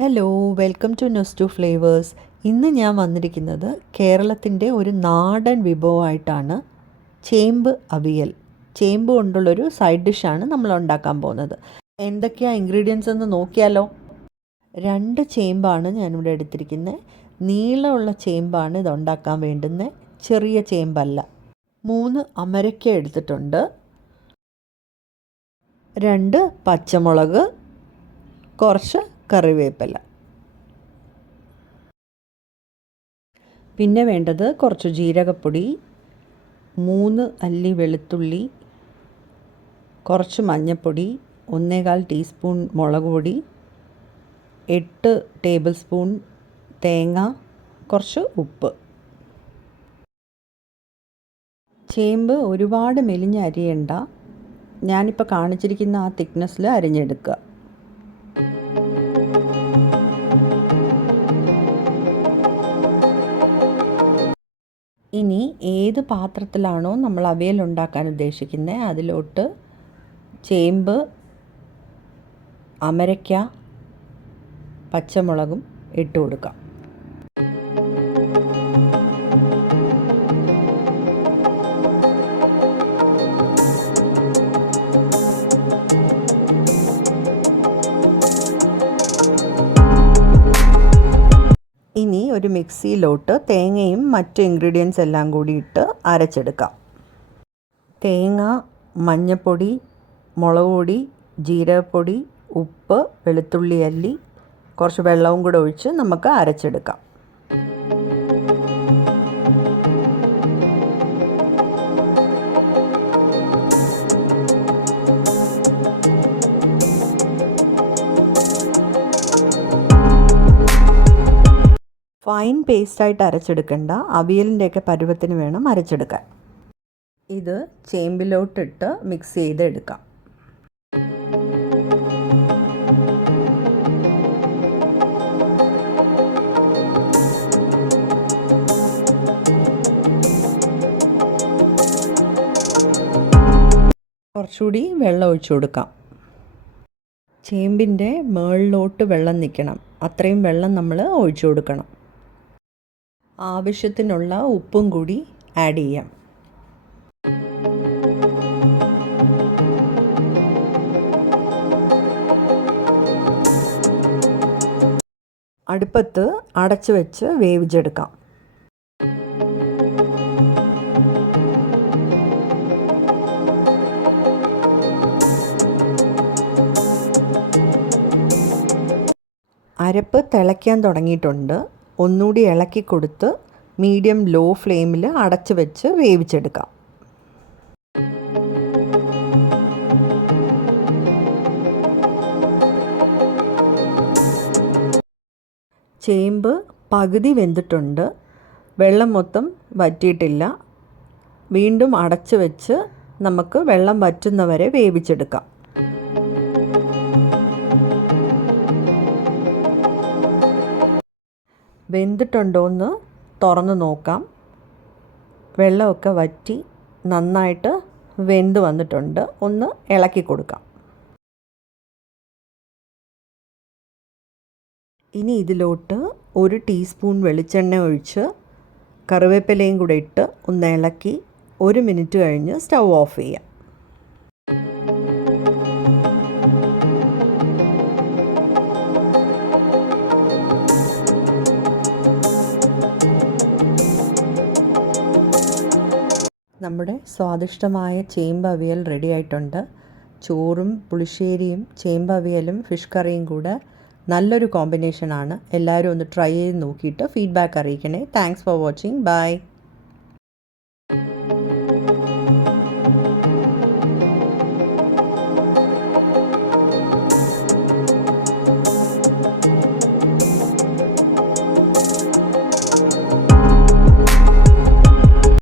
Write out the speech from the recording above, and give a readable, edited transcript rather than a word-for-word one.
Hello, welcome to Nostu flavours. ഇന്ന് ഞാൻ വന്നിരിക്കുന്നത് കേരളത്തിൻ്റെ ഒരു നാടൻ വിഭവമായിട്ടാണ്. ചേമ്പ് അവിയൽ. ചേമ്പ് കൊണ്ടുള്ളൊരു സൈഡ് ഡിഷാണ് നമ്മൾ ഉണ്ടാക്കാൻ പോകുന്നത്. എന്തൊക്കെയാണ് ഇൻഗ്രീഡിയൻസ് എന്ന് നോക്കിയാലോ. 2 ചേമ്പാണ് ഞാനിവിടെ എടുത്തിരിക്കുന്നത്. നീളമുള്ള ചേമ്പാണ് ഇത് ഉണ്ടാക്കാൻ വേണ്ടുന്നത്, ചെറിയ ചേമ്പല്ല. 3 അമരയ്ക്ക എടുത്തിട്ടുണ്ട്. 2 പച്ചമുളക്, കുറച്ച് കറിവേപ്പില. പിന്നെ വേണ്ടത് കുറച്ച് ജീരകപ്പൊടി, 3 അല്ലി വെളുത്തുള്ളി, കുറച്ച് മഞ്ഞൾപ്പൊടി, 1/4 ടീസ്പൂൺ മുളക് പൊടി, 8 ടേബിൾ സ്പൂൺ തേങ്ങ, കുറച്ച് ഉപ്പ്. ചേമ്പ് ഒരുപാട് മെലിഞ്ഞ് അരിയണ്ട. ഞാനിപ്പോൾ കാണിച്ചിരിക്കുന്ന ആ തിക്നെസ്സിൽ അരിഞ്ഞെടുക്കുക. ഇനി ഏത് പാത്രത്തിലാണോ നമ്മൾ അവിയൽ ഉണ്ടാക്കാൻ ഉദ്ദേശിക്കുന്നത് അതിലോട്ട് ചേമ്പ്, അമരയ്ക്ക, പച്ചമുളകും ഇട്ട് കൊടുക്കാം. ഇനി ഒരു മിക്സിയിലോട്ട് തേങ്ങയും മറ്റ് ഇൻഗ്രീഡിയൻസ് എല്ലാം കൂടി ഇട്ട് അരച്ചെടുക്കാം. തേങ്ങ, മഞ്ഞൾപ്പൊടി, മുളക് പൊടി, ജീരകപ്പൊടി, ഉപ്പ്, വെളുത്തുള്ളി അല്ലി, കുറച്ച് വെള്ളവും കൂടെ ഒഴിച്ച് നമുക്ക് അരച്ചെടുക്കാം. ഫൈൻ പേസ്റ്റായിട്ട് അരച്ചെടുക്കേണ്ട, അവിയലിൻ്റെയൊക്കെ പരുവത്തിന് വേണം അരച്ചെടുക്കാൻ. ഇത് ചേമ്പിലോട്ടിട്ട് മിക്സ് ചെയ്തെടുക്കാം. കുറച്ചുകൂടി വെള്ളം ഒഴിച്ചു കൊടുക്കാം. ചേമ്പിൻ്റെ മുകളിലോട്ട് വെള്ളം നിൽക്കണം, അത്രയും വെള്ളം നമ്മൾ ഒഴിച്ചു കൊടുക്കണം. ആവശ്യത്തിനുള്ള ഉപ്പും കൂടി ആഡ് ചെയ്യാം. അടുപ്പത്ത് അടച്ചു വെച്ച് വേവിച്ചെടുക്കാം. അരപ്പ് തിളയ്ക്കാൻ തുടങ്ങിയിട്ടുണ്ട്. ഒന്നുകൂടി ഇളക്കി കൊടുത്ത് മീഡിയം ലോ ഫ്ലെയിമിൽ അടച്ചു വെച്ച് വേവിച്ചെടുക്കാം. ചേമ്പ് പകുതി വെന്തിട്ടുണ്ട്, വെള്ളം മൊത്തം വറ്റിയിട്ടില്ല. വീണ്ടും അടച്ചു വെച്ച് നമുക്ക് വെള്ളം വറ്റുന്നവരെ വേവിച്ചെടുക്കാം. വെന്തിട്ടുണ്ടോയെന്ന് തുറന്ന് നോക്കാം. വെള്ളമൊക്കെ വറ്റി നന്നായിട്ട് വെന്ത് വന്നിട്ടുണ്ട്. ഒന്ന് ഇളക്കി കൊടുക്കാം. ഇനി ഇതിലോട്ട് 1 ടീസ്പൂൺ വെളിച്ചെണ്ണ ഒഴിച്ച് കറിവേപ്പിലയും കൂടെ ഇട്ട് ഒന്ന് ഇളക്കി 1 മിനിറ്റ് കഴിഞ്ഞ് സ്റ്റൗ ഓഫ് ചെയ്യാം. നമ്മുടെ സ്വാദിഷ്ടമായ ചേമ്പ് അവിയൽ റെഡി ആയിട്ടുണ്ട്. ചോറും പുളിശ്ശേരിയും ചേമ്പ് അവിയലും ഫിഷ് കറിയും കൂടെ നല്ലൊരു കോമ്പിനേഷനാണ്. എല്ലാവരും ഒന്ന് ട്രൈ ചെയ്ത് നോക്കിയിട്ട് ഫീഡ്ബാക്ക് അറിയിക്കണേ. Thanks for watching. ബൈ.